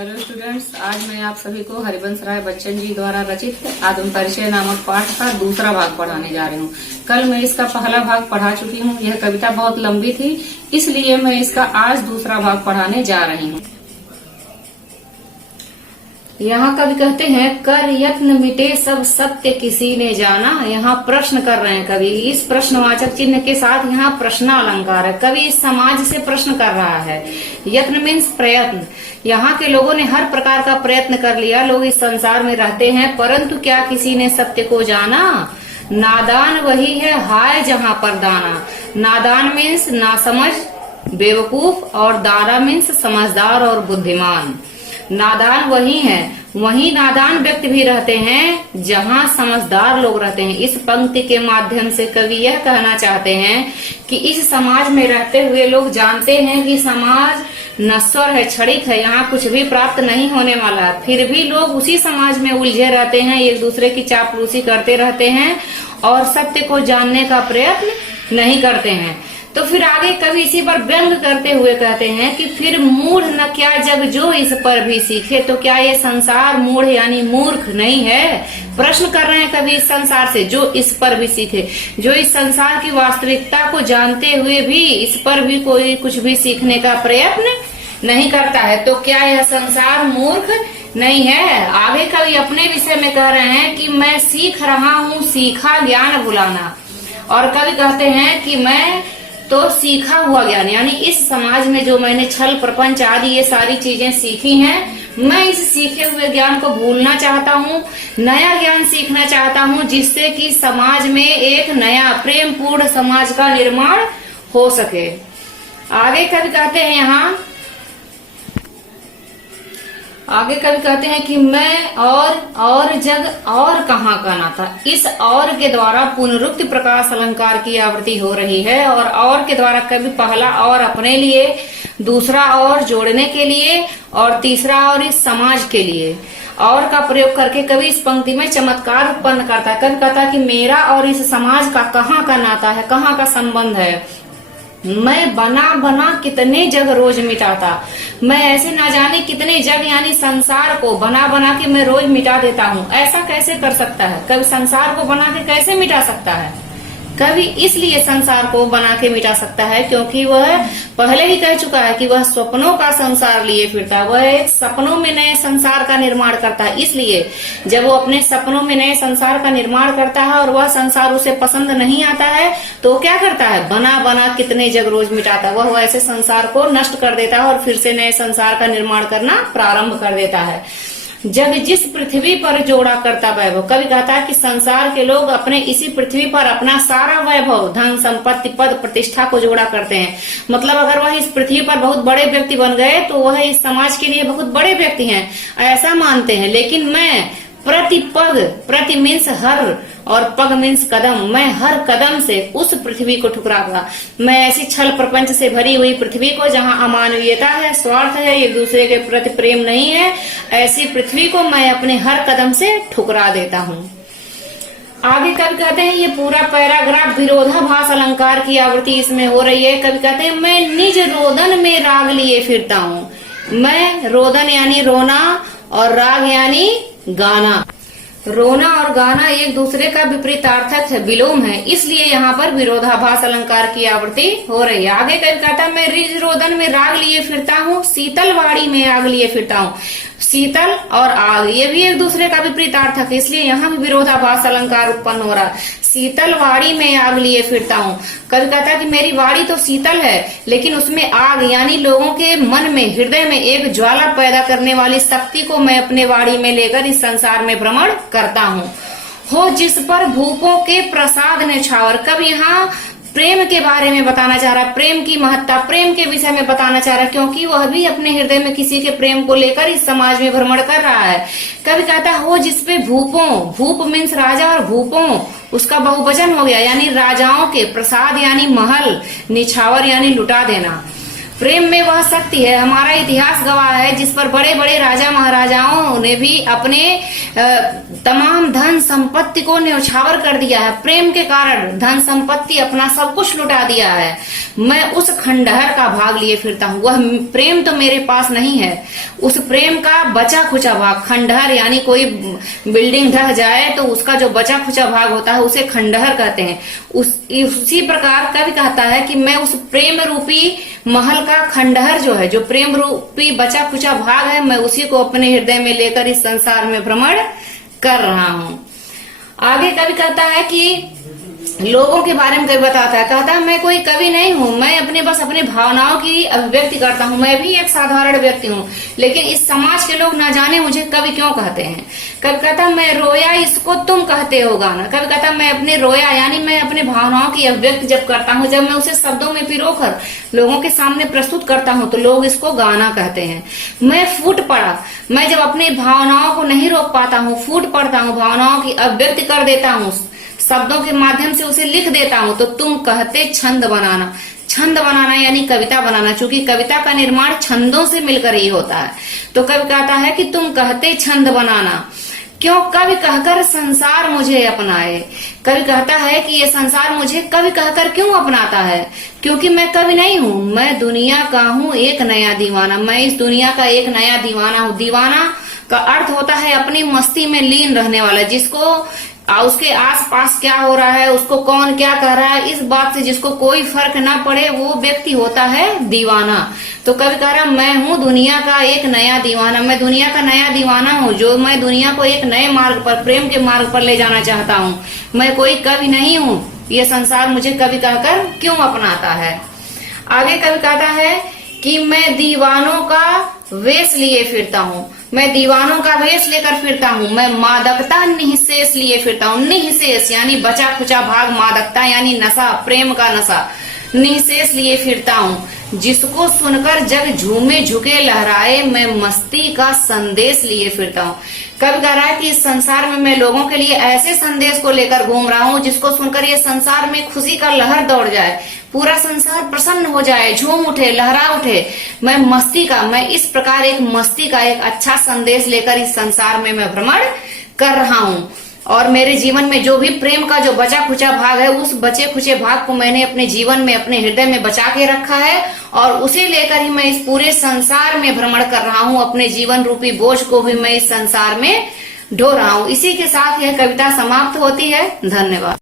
Hello students, आज मैं आप सभी को हरिवंश राय बच्चन जी द्वारा रचित आत्म परिचय नामक पाठ का दूसरा भाग पढ़ाने जा रही हूँ। कल मैं इसका पहला भाग पढ़ा चुकी हूँ। यह कविता बहुत लंबी थी, इसलिए मैं इसका आज दूसरा भाग पढ़ाने जा रही हूँ। यहाँ कवि कहते हैं, कर यत्न मिटे सब सत्य किसी ने जाना। यहाँ प्रश्न कर रहे हैं कवि। इस प्रश्नवाचक चिन्ह के साथ यहाँ प्रश्नालंकार है। कवि इस समाज से प्रश्न कर रहा है। यत्न मीन्स प्रयत्न। यहाँ के लोगों ने हर प्रकार का प्रयत्न कर लिया। लोग इस संसार में रहते हैं, परंतु क्या किसी ने सत्य को जाना? नादान वही है हाय जहाँ पर दाना। नादान मीन्स नासमझ, बेवकूफ, और दाना मीन्स समझदार और बुद्धिमान। नादान वही है, वही नादान व्यक्ति भी रहते हैं जहाँ समझदार लोग रहते हैं। इस पंक्ति के माध्यम से कवि यह कहना चाहते हैं कि इस समाज में रहते हुए लोग जानते हैं कि समाज नश्वर है, क्षणिक है, यहाँ कुछ भी प्राप्त नहीं होने वाला है। फिर भी लोग उसी समाज में उलझे रहते हैं, एक दूसरे की चापलूसी करते रहते हैं और सत्य को जानने का प्रयत्न नहीं करते हैं। तो फिर आगे कवि इसी पर व्यंग करते हुए कहते हैं कि फिर मूढ़ न क्या जग जो इस पर भी सीखे। तो क्या ये संसार मूढ़ यानी मूर्ख नहीं है? प्रश्न कर रहे हैं कवि इस संसार से, जो इस पर भी सीखे, जो इस संसार की वास्तविकता को जानते हुए भी इस पर भी कोई कुछ भी सीखने का प्रयत्न नहीं करता है। तो क्या यह संसार मूर्ख नहीं है? आगे कवि अपने विषय में कह रहे हैं कि मैं सीख रहा हूँ सीखा ज्ञान बुलाना। और कवि कहते हैं कि मैं तो सीखा हुआ ज्ञान, यानी इस समाज में जो मैंने छल प्रपंच आदि ये सारी चीजें सीखी हैं, मैं इस सीखे हुए ज्ञान को भूलना चाहता हूँ, नया ज्ञान सीखना चाहता हूँ, जिससे कि समाज में एक नया प्रेम पूर्ण समाज का निर्माण हो सके। आगे कवि कहते हैं कि मैं और जग और कहाँ का नाता। इस और के द्वारा पुनरुक्ति प्रकाश अलंकार की आवृत्ति हो रही है और के द्वारा कवि पहला और अपने लिए, दूसरा और जोड़ने के लिए और तीसरा और इस समाज के लिए और का प्रयोग करके कवि इस पंक्ति में चमत्कार उत्पन्न करता है। कवि कहता है कि मेरा और इस समाज का कहाँ का नाता है, कहाँ का संबंध है। मैं बना कितने जग रोज मिटाता। मैं ऐसे ना जाने कितने जग यानी संसार को बना के मैं रोज मिटा देता हूँ। ऐसा कैसे कर सकता है? कवि संसार को बना के कैसे मिटा सकता है? कवि इसलिए संसार को बना के मिटा सकता है क्योंकि वह पहले ही कह चुका है कि वह स्वप्नों का संसार लिए फिरता है। वह एक सपनों में नए संसार का निर्माण करता है। इसलिए जब वो अपने सपनों में नए संसार का निर्माण करता है और वह संसार उसे पसंद नहीं आता है, तो क्या करता है? बना कितने जग रोज मिटाता है। वह ऐसे संसार को नष्ट कर देता है और फिर से नए संसार का निर्माण करना प्रारंभ कर देता है। जब जिस पृथ्वी पर जोड़ा करता वैभव। कवि कहता है कि संसार के लोग अपने इसी पृथ्वी पर अपना सारा वैभव, धन संपत्ति, पद प्रतिष्ठा को जोड़ा करते हैं। मतलब अगर वह इस पृथ्वी पर बहुत बड़े व्यक्ति बन गए तो वह इस समाज के लिए बहुत बड़े व्यक्ति हैं, ऐसा मानते हैं। लेकिन मैं प्रति मीन्स हर और पग मीन्स कदम, मैं हर कदम से उस पृथ्वी को ठुकराऊंगा। मैं ऐसी छल प्रपंच से भरी हुई पृथ्वी को, जहाँ अमानवीयता है, स्वार्थ है, एक दूसरे के प्रति प्रेम नहीं है, ऐसी पृथ्वी को मैं अपने हर कदम से ठुकरा देता हूँ। आगे कवि कहते हैं, ये पूरा पैराग्राफ विरोधाभास अलंकार की आवृत्ति इसमें हो रही है। कवि कहते हैं, मैं निज रोदन में राग लिए फिरता हूँ। मैं रोदन यानी रोना और राग यानी गाना। रोना और गाना एक दूसरे का विपरीतार्थक है, विलोम है, इसलिए यहाँ पर विरोधाभास अलंकार की आवृत्ति हो रही है। आगे कवि कहता है, मैं रिज रोदन में राग लिए फिरता हूँ, शीतलवाड़ी में आग लिए फिरता हूँ। शीतल और आग ये भी एक दूसरे का विपरीतार्थक है, इसलिए यहाँ भी विरोधाभास अलंकार उत्पन्न हो रहा है। शीतलवाड़ी में आग लिए फिरता हूँ। कवि कहता है कि मेरी वाड़ी तो शीतल है, लेकिन उसमें आग यानी लोगों के मन में, हृदय में एक ज्वाला पैदा करने वाली शक्ति को मैं अपने वाड़ी में लेकर इस संसार में भ्रमण करता हूँ। हो जिस पर भूपों के प्रसाद ने छावर। कब यहाँ प्रेम के बारे में बताना चाह रहा है, प्रेम की महत्ता, प्रेम के विषय में बताना चाह रहा है, क्योंकि वह भी अपने हृदय में किसी के प्रेम को लेकर इस समाज में भ्रमण कर रहा है। कवि कहता है, हो जिसपे भूपों, भूप मीन्स राजा और भूपों उसका बहुवचन हो गया, यानी राजाओं के, प्रसाद यानी महल, निछावर यानी लुटा देना। प्रेम में वह शक्ति है, हमारा इतिहास गवाह है, जिस पर बड़े बड़े राजा महाराजाओं ने भी अपने तमाम धन संपत्ति को न्यौछावर कर दिया है। प्रेम के कारण धन संपत्ति अपना सब कुछ लुटा दिया है। मैं उस खंडहर का भाग लिए फिरता हूँ। वह प्रेम तो मेरे पास नहीं है, उस प्रेम का बचा खुचा भाग। खंडहर यानी कोई बिल्डिंग ढह जाए तो उसका जो बचा खुचा भाग होता है उसे खंडहर कहते हैं। उसी प्रकार कवि कहता है कि मैं उस प्रेम रूपी महल का खंडहर जो है, जो प्रेम रूपी बचा खुचा भाग है, मैं उसी को अपने हृदय में लेकर इस संसार में भ्रमण कर रहा हूँ। आगे कवि कहता है कि लोगों के बारे में कवि बताता है, कहता है मैं कोई कवि नहीं हूँ, मैं बस अपनी भावनाओं की अभिव्यक्ति करता हूँ। मैं भी एक साधारण व्यक्ति हूँ, लेकिन इस समाज के लोग ना जाने मुझे कवि क्यों कहते हैं। कवि कहता है मैं रोया इसको तुम कहते हो गाना। कवि कहता है मैं अपने रोया यानी मैं अपने भावनाओं की अभिव्यक्ति जब करता हूँ, जब मैं उसे शब्दों में पिरोकर लोगों के सामने प्रस्तुत करता हूँ तो लोग इसको गाना कहते हैं। मैं फूट पड़ा, मैं जब अपनी भावनाओं को नहीं रोक पाता हूँ, फूट पड़ता हूँ, भावनाओं की अभिव्यक्ति कर देता हूँ, शब्दों के माध्यम से उसे लिख देता हूं, तो तुम कहते छंद बनाना। छंद बनाना यानी कविता बनाना, क्योंकि कविता का निर्माण छंदों से मिलकर ही होता है। तो कवि कहता है कि तुम कहते छंद बनाना, क्यों कवि कहकर संसार मुझे अपनाए। कवि कहता है कि ये संसार मुझे कवि कहकर क्यों अपनाता है, क्योंकि मैं कवि नहीं हूँ, मैं दुनिया का हूँ एक नया दीवाना। मैं इस दुनिया का एक नया दीवाना हूँ। दीवाना का अर्थ होता है अपनी मस्ती में लीन रहने वाला, जिसको उसके आसपास क्या हो रहा है, उसको कौन क्या कह रहा है, इस बात से जिसको कोई फर्क ना पड़े, वो व्यक्ति होता है दीवाना। तो कवि कह रहा मैं हूँ दुनिया का एक नया दीवाना। मैं दुनिया का नया दीवाना हूँ, जो मैं दुनिया को एक नए मार्ग पर, प्रेम के मार्ग पर ले जाना चाहता हूँ। मैं कोई कवि नहीं हूँ, ये संसार मुझे कवि कहकर क्यों अपनाता है। आगे कवि कहता है कि मैं दीवानों का वेश लिए फिरता हूँ। मैं दीवानों का वेश लेकर फिरता हूँ। मैं मादकता निःशेष लिए फिरता हूँ। निःशेष यानी बचा खुचा भाग, मादकता यानी नशा, प्रेम का नशा, निःशेष लिए फिरता हूँ। जिसको सुनकर जग झूमे झुके लहराए, मैं मस्ती का संदेश लिए फिरता हूँ। कवि कह रहा है कि इस संसार में मैं लोगों के लिए ऐसे संदेश को लेकर घूम रहा हूँ जिसको सुनकर ये संसार में खुशी का लहर दौड़ जाए, पूरा संसार प्रसन्न हो जाए, झूम उठे, लहरा उठे। मैं मस्ती का, मैं इस प्रकार एक मस्ती का एक अच्छा संदेश लेकर इस संसार में मैं भ्रमण कर रहा हूँ। और मेरे जीवन में जो भी प्रेम का जो बचा खुचा भाग है, उस बचे खुचे भाग को मैंने अपने जीवन में, अपने हृदय में बचा के रखा है, और उसे लेकर ही मैं इस पूरे संसार में भ्रमण कर रहा हूँ। अपने जीवन रूपी बोझ को भी मैं इस संसार में ढो रहा हूँ। इसी के साथ यह कविता समाप्त होती है। धन्यवाद।